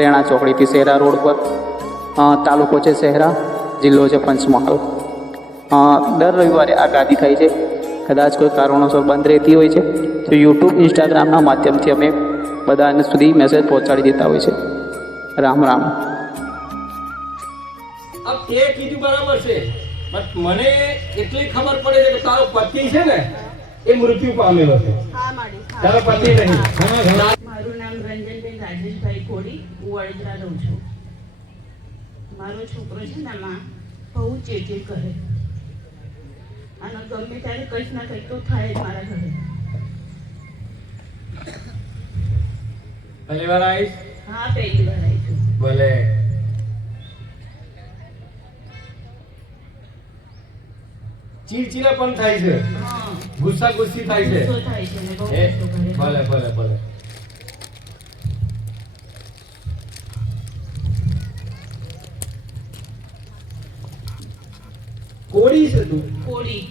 Rena ચોકડીથી Shehera road પર તાલુકો છે શહેરા જિલ્લો છે પંચમહાલ. દર રવિવારે આ ગાદી થાય છે. કદાચ કોઈ કારણોસર બંધ રહેતી હોય છે. તો યુટ્યુબ ઇન્સ્ટાગ્રામના માધ્યમથી અમે બધાને સુધી મેસેજ પહોંચાડી દેતા હોય છે. રામ રામ. આ કીધું બરાબર છે. પણ મને એટલી ખબર પડે છે કે તારો પતિ છે ને એ મૃત્યુ પામેલો છે. હા માડી હા. તારો પતિ નહીં. રાજેશભાઈ કોડી વડોદરા રહું છું. મારો છોકરો છે ને આમાં બહુ ચેચે કરે. અને ગમે ત્યારે કંઈક ના કંઈક તો થાય જ મારા ઘરે. પહેલી વાર આવીશ? હા પહેલી વાર આવી છું. ભલે. ચીડચીડા પણ થાય છે. ગુસ્સા ગુસ્સી થાય છે. ભલે ભલે ભલે. કોળી.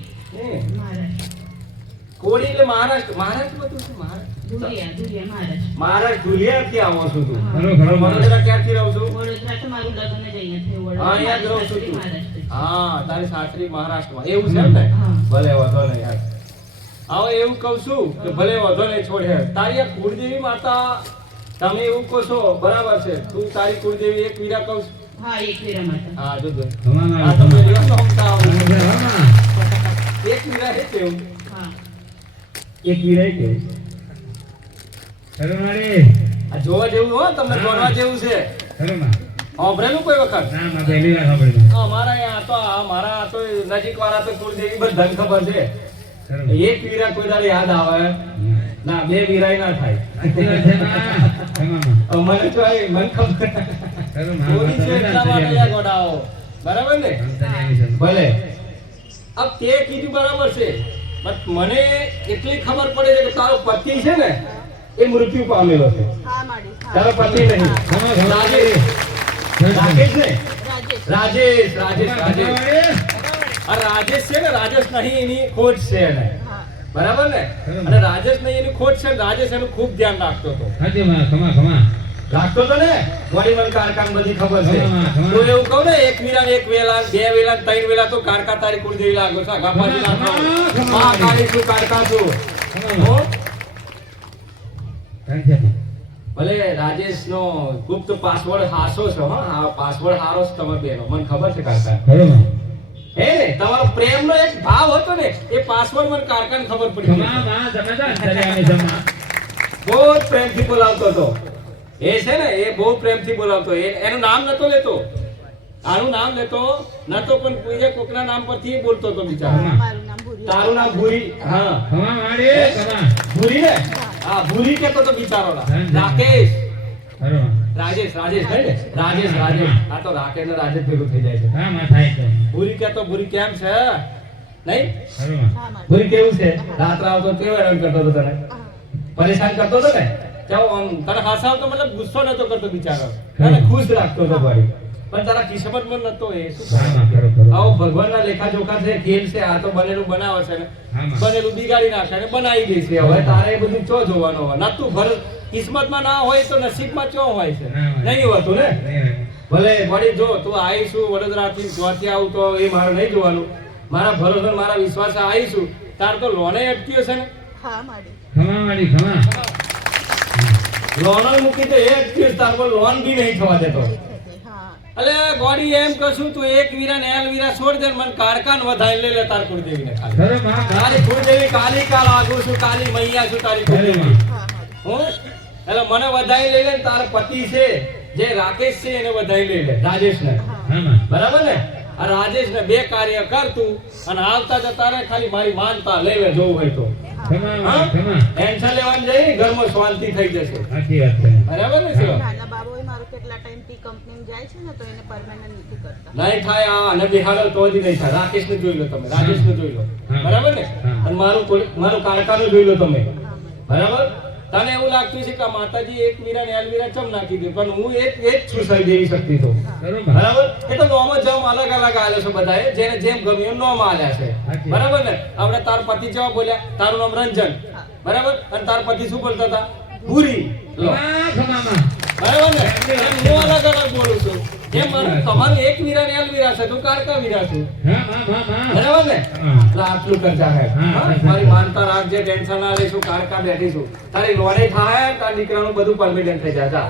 કોળી એટલે મહારાષ્ટ્ર મહારાષ્ટ્રમાં તું છે મહારાષ્ટ્ર ધુલિયા ધુલિયા મહારાજ. આવો છો તું? વડોદરા ક્યાંથી રહું છું? વડોદરા તો મારું લગ્ન જ અહીંયા થયું. હા વડોદરા અહીંયા જ રહું છું મારી તું. સાસરી મહારાષ્ટ્ર હા તારી સાસરી મહારાષ્ટ્રમાં. એવું છે ને. ભલે વાંધો નહીં યાર. હવે એવું કહું છું કે ભલે વાંધો નહીં છોડ તારી આ કુળદેવી માતા તમે એવું કહો છો બરાબર છે. તું તારી કુળદેવી એક વીરા કહું છું. હા એક વીરા માતા હા જો જો હા તમે દિવસ સમજતા આવો એક વીરા છે કેવું હા. એક વીરા કેવું આ જોવા જેવું હો તમને જોવા જેવું છે. સાંભળેલું કોઈ વખત? હા, મારા અહીંયા તો મારા તો નજીક વાળા તો કુળદેવી બધાને ખબર છે. એક વીરા કોઈ દાડે યાદ આવે. ના બે વીરાય ના થાય. મને તો મન ખબર. કોની છે એટલા માટે યાર ગોડાઓ. બરાબર ને? ભલે. અબ તે કીધું બરાબર છે. પણ મને એટલી ખબર પડે છે કે તારો પતિ છે ને એ મૃત્યુ પામેલો છે. તારો પતિ નહીં. રાજેશ. ને? રાજેશ. રાજેશ રાજેશ રાજેશ. આ રાજેશ છે ને રાજેશ નહીં એની ખોજ છે એને. બરાબર ને? અને રાજેશ નહીં એની ખોજ છે ને રાજેશ એનું ખૂબ ધ્યાન રાખતો હતો. રાખતો તો ને? વડીવન મને કારકાન બધી ખબર છે. તો એવું કહું ને એક વીરા એક વેલા બે વેલા ત્રણ વેલા તો કારકા તારી કુળદેવી લાગો છે. ગાફા જેવી લાગો મા કારી છું કારકા છું. હો? ભલે રાજેશ નો ગુપ્ત પાસવર્ડ હાસો છે હા. પાસવર્ડ હારો છે તમે બેનો. મને ખબર છે કારકા હે ને? તમારો પ્રેમનો એક ભાવ હતો ને એ પાસવર્ડ મને કારકાને ખબર પડી. બહુ પ્રેમ પ્રેમથી બોલાવતો હતો. એ છે ને એ બહુ પ્રેમથી બોલાવતો. એનું નામ નતો લેતો. આનું નામ લેતો નતો પણ બીજા કોકના નામ પરથી બોલતો હતો બિચારો. મારું નામ ભૂરી. તારું નામ ભૂરી હા. ભૂરી ને? હા ભૂરી કેતો તો બિચારો રાકેશ. રાજેશ રાજેશ હે. ને રાજેશ રાજેશ. આ તો રાકેશ ને રાજેશ ભેગું થઈ જાય છે. ભૂરી કેતો ભૂરી કેમ છે? નહીં? ભૂરી કેવું છે? રાત્રે આવતો કેવો હેરાન કરતો હતો તને? પરેશાન કરતો હતો ને? કેવો આમ તને હસાવતો મતલબ ગુસ્સો નતો કરતો બિચારો. તને ખુશ રાખતો હતો ભાઈ. પણ તારા કિસ્મતમાં નતો એ શું કરે? આવો ભગવાનના લેખા જોખા છે ખેલ છે આ તો બનેલું બનાવે છે ને. બનેલું બિગાડી નાખે ને બનાવી દે હવે તારે એ બધું ચો જોવાનું હોય નતું ભર કિસ્મતમાં ના હોય તો નસીબમાં ચો હોય છે? ના નહીં હોતું ને? ભલે વળી જો તું આવીશું વડોદરાથી જ્યાંથી આવું તો એ મારે નહીં જોવાનું. મારા ભરોસે મારા વિશ્વાસે આવીશું તાર તો લોને અટક્યો છે ને? હા માડી લોન મૂકી તો એક દિવસ તાર પર લોન બી નહીં થવા દેતો. અલે ગોડી એમ કશું તું એક વીરા ને એલ વીરા છોડ દે ને મને કારકાન વધાઈ લે લે તાર કુળદેવીને ખાલી. તારી કુળદેવી કાલી કાલ આગુ છું કાલી મૈયા છું તારી કુળદેવી. હા? હું એટલે મને વધાઈ લઈ લે તાર પતિ છે જે રાકેશ છે એને વધાઈ લઈ લે રાજેશ ને બરાબર ને? આ રાજેશ ને બે કાર્ય કરતું અને આવતા જતા ને ખાલી મારી માનતા લઈ લે જોવું હોય તો. ટેન્શન લેવાની જઈ ઘરમાં શાંતિ થઈ જશે. બરાબર ને શિવા? નાના બાબોએ ટાઈમથી જાય છે ને તો એને પરમેનન્ટ નહીં થાય આ અને બિહાડો તો જ નહીં થાય. રાકેશ ને જોઈ લો તમે રાજેશ ને જોઈ લો. બરાબર ને? અને મારું મારું કારખાનું જોઈ લો તમે. બરાબર? તને એવું લાગતું છે કે માતાજી એક મીરા ને અલમીરા ચમ નાખી દે? પણ હું એક એક છું સાહેબ એવી શક્તિ તો. બરાબર? એ તો નોમ જ જમ અલગ અલગ આલે છે બધાએ જેને જેમ ગમ્યું એમ નોમ આલ્યા છે. બરાબર ને? આપણે તાર પતિ જેવા બોલ્યા તારું નામ રંજન. બરાબર? અને તાર પતિ શું બોલતા હતા? ભૂરી. બરાબર ને? હું અલગ અલગ બોલું છું. તમારું એક વીરા ને એલવીરા છે તું કારકા વીરા છું? બરાબર ને? આટલું હા? હા. મારી માનતા રાખજે ટેન્શન ના લઈશું કારકા બેઠીશું. તારી લોડે થાય તારા દીકરાનું બધું પરમિટન્ટ થઈ જાય.